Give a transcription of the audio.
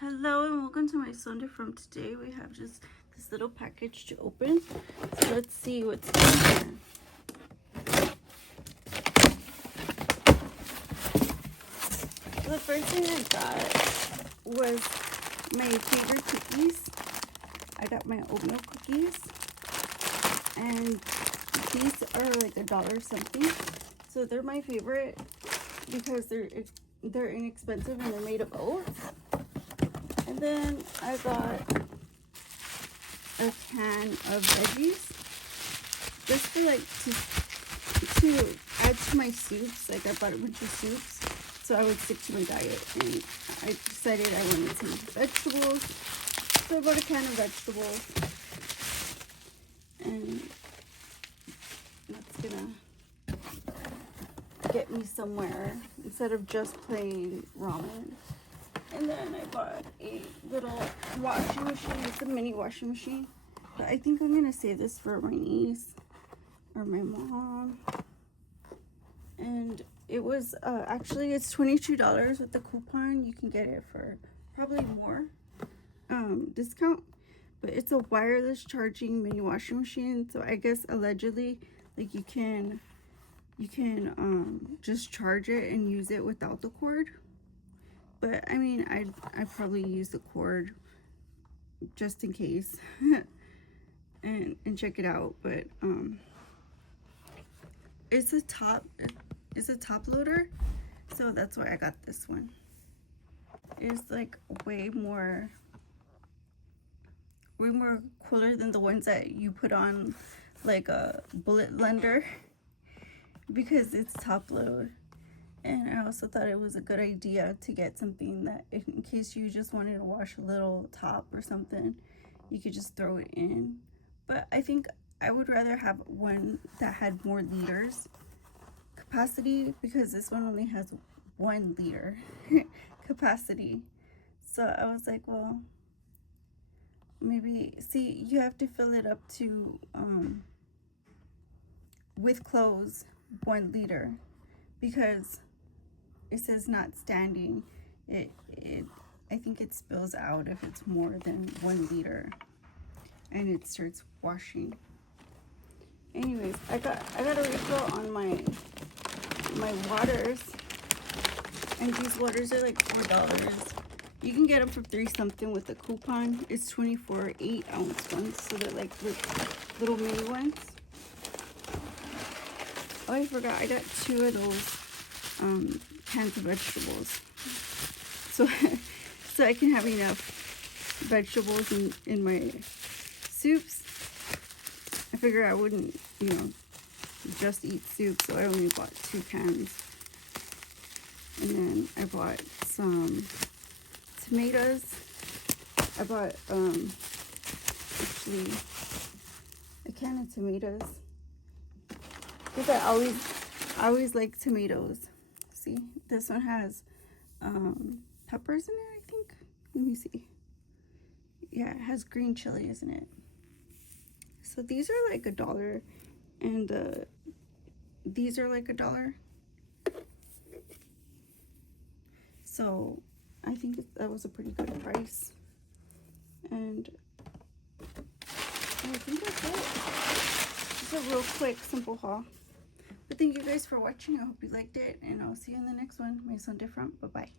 Hello and welcome to my Sunday from today. We have just this little package to open. So let's see what's in here. So the first thing I got was my favorite cookies. I got my oatmeal cookies. And these are like $1 something. So they're my favorite because they're inexpensive and they're made of oats. And then I got a can of veggies just for like to add to my soups. Like I bought a bunch of soups so I would stick to my diet, and I decided I wanted some vegetables, so I bought a can of vegetables, and that's gonna get me somewhere instead of just plain ramen. And then I bought a little washing machine. It's a mini washing machine. But I think I'm going to save this for my niece or my mom. And it was, actually, it's $22 with the coupon. You can get it for probably more discount. But it's a wireless charging mini washing machine. So I guess allegedly, like you can just charge it and use it without the cord. But I mean, I'd probably use the cord just in case and check it out. But it's a top loader, so that's why I got this one. It's like way more cooler than the ones that you put on like a bullet blender because it's top load. And I also thought it was a good idea to get something that in case you just wanted to wash a little top or something, you could just throw it in. But I think I would rather have one that had more liters capacity, because this one only has 1 liter capacity. So I was like, well, maybe, see, you have to fill it up to, with clothes, 1 liter, because it says not standing. I think it spills out if it's more than 1 liter and it starts washing. Anyways, I got a refill on my waters, and these waters are like $4. You can get them for 3 something with a coupon. It's 24 8-ounce ones, so they're like little mini ones. Oh, I forgot, I got 2 of those cans of vegetables, so I can have enough vegetables in my soups. I figure I wouldn't, just eat soup, so I only bought 2 cans. And then I bought some tomatoes. I bought actually a can of tomatoes because I always like tomatoes. See, this one has peppers in it, I think. Let me see. Yeah, it has green chilies in it. So these are like $1, and these are like $1. So I think that was a pretty good price. And I think that's it. Just a real quick, simple haul. But thank you guys for watching. I hope you liked it, and I'll see you in the next one. My Sunday from. Bye-bye.